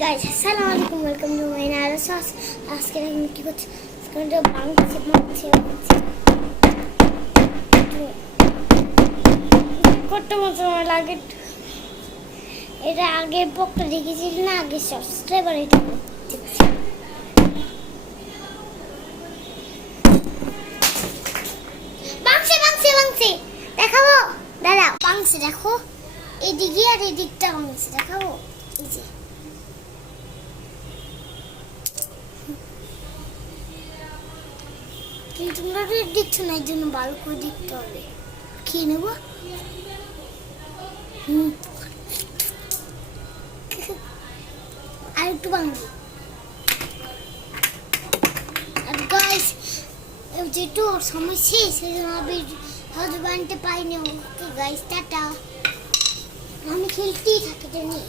guys, assalamualaikum, welcome to my another sauce. Ask it I'm কি করছি স্ক্রিনটা ভাঙছে করতে মতো লাগে। এটা আগে পকটা দেখেছিল না, আগে সাবস্ক্রাইবার এটা ভাঙছে দেখাবো। দাদা ভাঙছে দেখো, এদিকে আর এদিকটা ভাঙছে দেখাবো। এই যে তোমরা দেখছো না, এই জন্য ভালো করে দেখতে হবে। খেয়ে নেব। আর একটু ভাঙবো। আর গাইস যেটু সময় শেষ হয়ে যাবে, হয়তো বানতে পাইনি। Okay guys, tata. আমি খেলতেই থাকি জানি।